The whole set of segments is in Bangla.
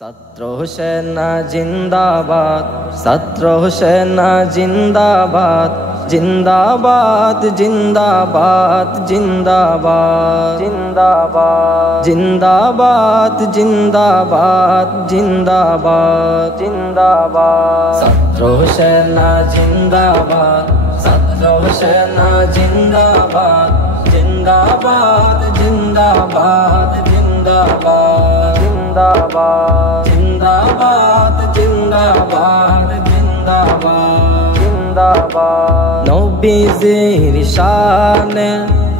ছাত্র সেনা জিন্দাবাদ, ছাত্র সেনা জিন্দাবাদ, জিন্দাবাদ জিন্দাবাদ জিন্দাবাদ জিন্দাবাদ জিন্দাবাদ জিন্দাবাদ জিন্দাবাদ জিন্দাবাদ। ছাত্র সেনা জিন্দাবাদ, ছাত্র সেনা জিন্দাবাদ, জিন্দাবাদ জিন্দাবাদ জিন্দাবাদ জিন্দাবাদ জিন্দাবাদ জিন্দাবাদ জিন্দাবাদ জিন্দাবাদ। নবীজির শানে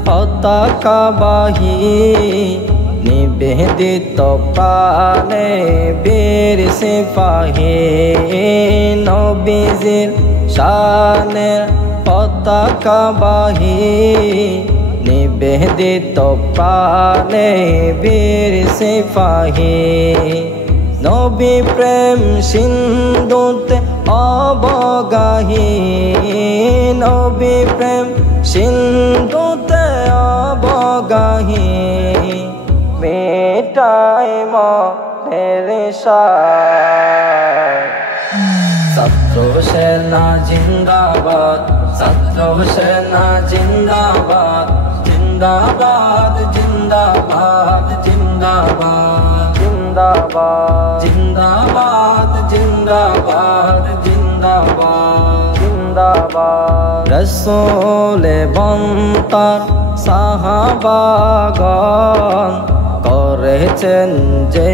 পতাকাবাহী নিবেদিত প্রাণে বীর সিপাহী। নবীজির শানে পতাকাবাহী নিবেদিত প্রাণে বীর সিপাহী। নবী প্রেম সিন্ধুতে অবগাহী, নবী প্রেম সিন্ধুতে অবগাহী। মেটাই মনের সায়। ছাত্র সেনা জিন্দাবাদ, ছাত্র সেনা জিন্দাবাদ, জিন্দাবাদ জিন্দাবাদ জিন্দাবাদ জিন্দাবাদ জিন্দাবাদ জিন্দাবাদ জিন্দাবাদ জিন্দাবাদ। রসূলে বন্তার সাহাবাগণ করেছেন যে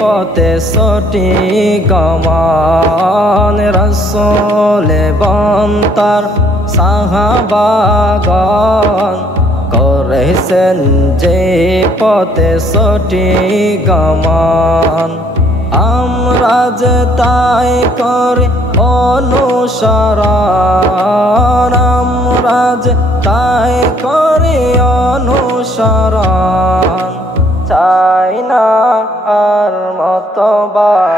পথে সঠিক গমন। রসূলে বন্তার সাহাবাগণ করেছেন যে পথে সঠিক গমন। আমরা যে তাই করি অনুসরণ, আমরা যে তাই করি অনুসরণ। চাই না আর মতবাদ।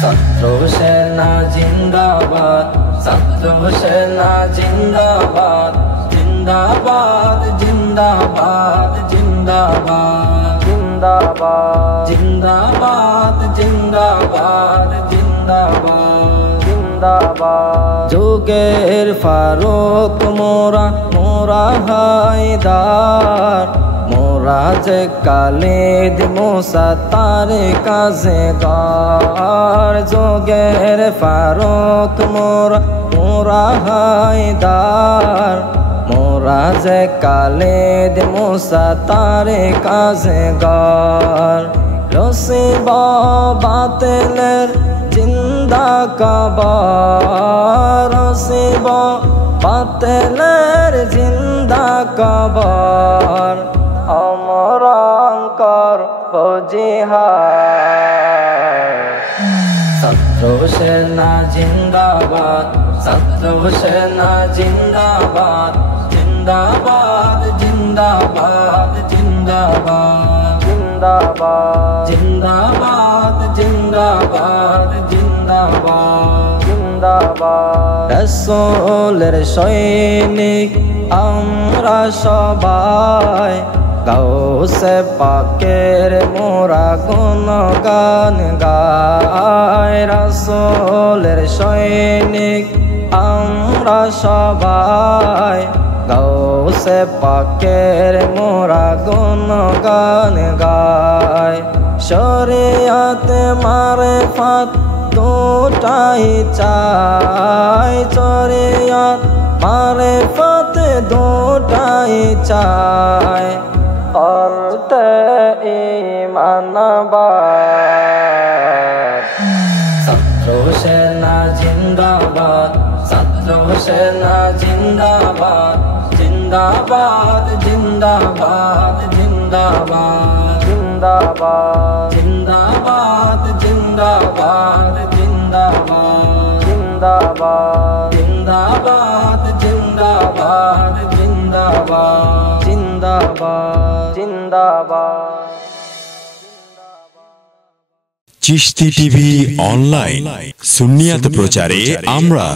ছাত্র সেনা জিন্দাবাদ, ছাত্র সেনা জিন্দাবাদ, জিন্দাবাদ জিন্দাবাদ জিন্দাবাদ জিন্দাবাদ জিন্দাবাদ জিন্দাবাদ জিন্দাবাদ জিন্দাবাদ। যুগের ফারুক মোরা, মোরা হায়দার, মোরা যে খালিদ মুসা তার কাজে গার। যুগের ফারুক মোরা, মোরা হায়দার, মোরা যে খালিদ মুসা তার কাজে গার। রসিব বাতিলের জিন্দা কবর, রসিব বাতিলের জিন্দা কবর। অমরঙ্কর জিহাদ। ছাত্র সেনা জিন্দাবাদ, ছাত্র সেনা জিন্দাবাদ, জিন্দাবাদ জিন্দাবাদ জিন্দাবাদ জিন্দাবাদ জিন্দাবাদ জিন্দাবাদ জিন্দাবাদ জিন্দাবাদ। রসূলের সৈনিক আমরা সবাই, গাউসে পাকের মোরা গুণগান গায়। রসূলের সৈনিক আমরা সবাই, গাউসে পাকের মোরা গুণগান গায়। শরিয়ত মারিফাত দুটাই চাই, শরিয়ত মারিফাত দুটাই চাই। করতে ঈমানবাদ। ছাত্র সেনা জিন্দাবাদ, ছাত্র সেনা জিন্দাবাদ, জিন্দাবাদ জিন্দাবাদ জিন্দাবাদ জিন্দাবাদ জিন্দাবাদ জিন্দাবাদ জিন্দাবাদ জিন্দাবাদ জিন্দাবাদ জিন্দাবাদ জিন্দাবাদ জিন্দাবাদ জিন্দাবাদ। চিশতি টিভি অনলাইন, সুন্নিয়াত প্রচারে আমরা।